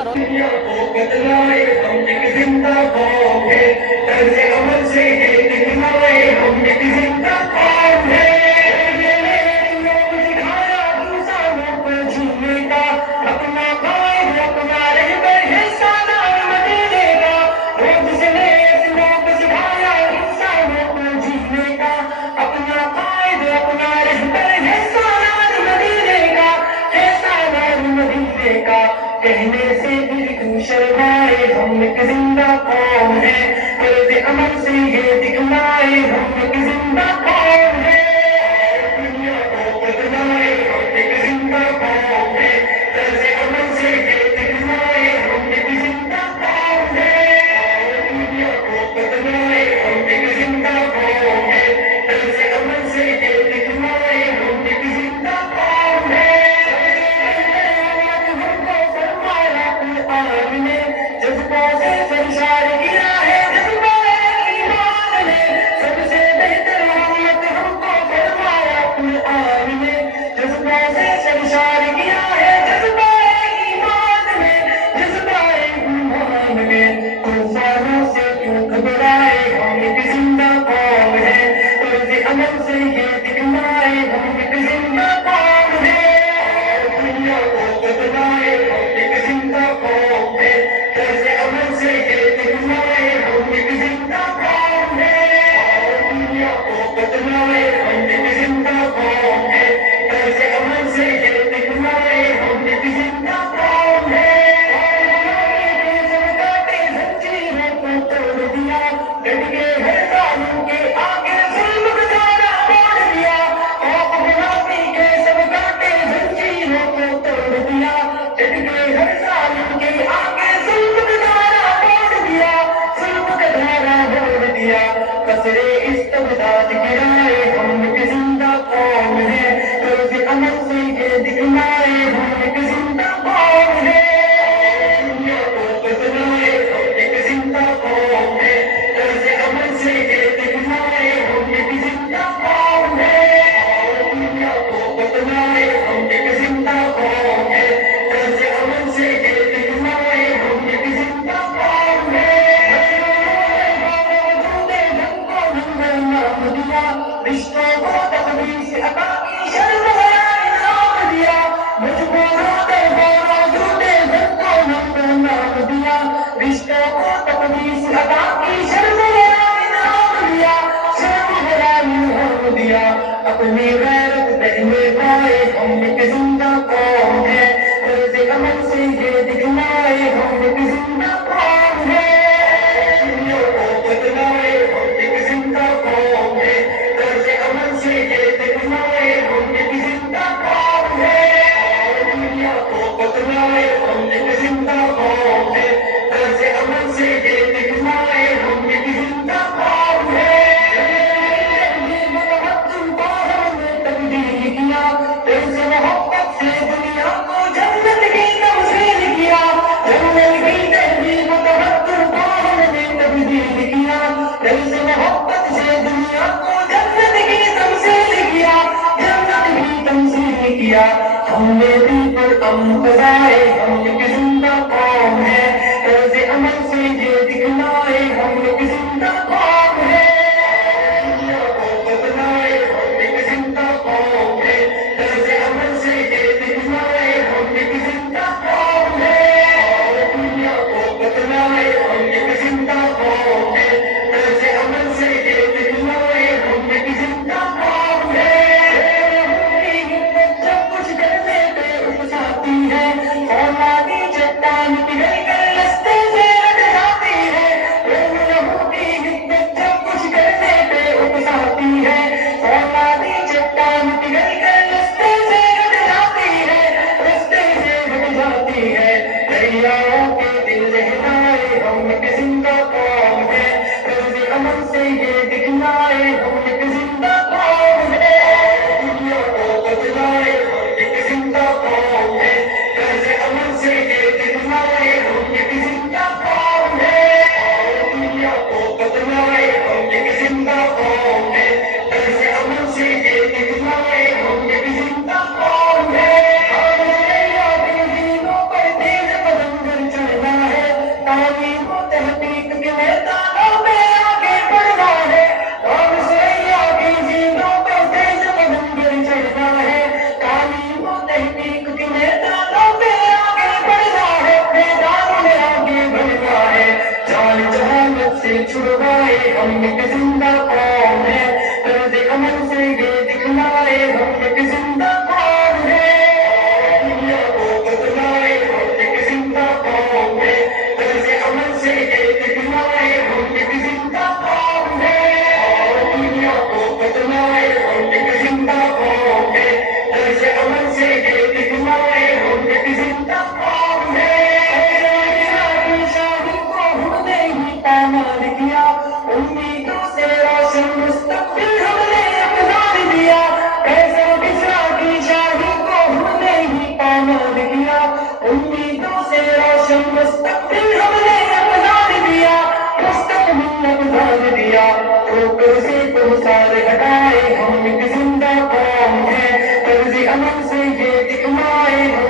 दुनिया को बदलाए हम एक जिंदा कौम है, तर्ज अमल से ये दिखलाए हम एक जिंदा कौम है। लोग सिखाया इंसानों को जीने का, अपना कायद अपना रहबर हिस्सा नाम देगा। रोज से लोग सिखाया इंसानों को जीने का, अपना कायद अपना रहबर हिस्सा नाम देगा, हिस्सा नाम देगा। कहने से भी क्यों शर्माए हम एक जिंदा कौम है, कर्ज अमल से ये दिखलाए हम एक जिंदा कौम है। दुनिया को बदलाए हम एक जिंदा कौम है, कर्ज अमल से ये दिखलाए हम एक जिंदा कौम है। दुनिया को बदलाए हम एक जिंदा कौम है, कर्ज अमल से ये दिखलाए हम एक जिंदा कौम है। जज्बों से संसार गिरा है, जज्बा ईमान ने सबसे बेहतर मोहम्मद हमको फरमाया कुरान में। जज्बों से संसार गिरा है, जज्बा ईमान ने, जज्बा ईमान में। तूफानों से क्यों घबराए हम एक जिंदा कौम है, कर्ज अमल से ये दिखलाए हम एक जिंदा कौम है। दुनिया को बदलाए हम एक जिंदा कौम है, कर्ज अमल से ये दिखलाए हम एक जिंदा कौम है। दुनिया को बदलाए हम एक जिंदा कौम है, कर्ज अमल से ये दिखलाए हम एक जिंदा कौम है। काटे जंजीरों को तोड़ दिया, डट के हर जालिम के आगे जुल्म गुजारा मोड़ दिया। औक गुलामी के सब काटे जंजीरों को तोड़ दिया, डट के हर जालिम के आगे जुल्म गुजारा मोड़ दिया, जुल्म का धारा मोड़ दिया। कसरे इस्तेमाल गिराए हम एक जिंदा कौम है, कर्ज अमल से ये दिखलाए हम एक जिंदा कौम है। दुनिया को बदलाए हम एक जिंदा कौम है, कर्ज अमल से ये दिखलाए हम एक जिंदा कौम है। दुनिया को बदलाए हम एक जिंदा कौम है, कर्ज अमल से ये दिखलाए हम एक जिंदा कौम है। नाम दिया रिश्तों को तकदीर से अता की शर्म गया इनाम दिया, मुझको रोते बोलो झूठे सबको हमको नाम दिया। रिश्तों को तकदीर से अता की शर्म गया इनाम दिया, शर्म गया इनाम दिया। अपनी गैरत पहले पाए हम एक जिंदा कौम है, कर्ज अमल से ये दिखलाए हम एक जिंदा कौम है। दुनिया को बदलाए हम एक जिंदा कौम है, कर्ज अमल से ये दिखलाए हम एक जिंदा कौम है। दुनिया को बदलाए हम एक जिंदा कौम है, कर्ज अमल से ये दिखलाए हम एक जिंदा कौम है। तब्दील किया, तेरे मोहब्बत से दुनिया को जन्नत की तमसील किया, जन्नत की तहजीब तवक्कुल को हमने तब्दील किया। तेरे मोहब्बत से दुनिया को जन्नत की तमसील किया, जन्नत की तमसील किया। हमने दिल पर अमन बजाए हम एक जिंदा कौम है, कर्ज अमल से ये दिखलाए हम एक जिंदा कौम है। दुनिया को बदलाए हम एक जिंदा कौम है, कर्ज अमल से ये दिखलाए हम एक जिंदा कौम है। दुनिया को बदलाए हम एक जिंदा कौम है, कर्ज अमल से ये दिखलाए हम एक जिंदा कौम है। जब कुछ करने पे उकसाती है, औलादी चट्टान पिघल कर सर से तुम सारे हटाए, हम एक जिंदा कौम है, तर्ज अमल से ये दिखलाए हम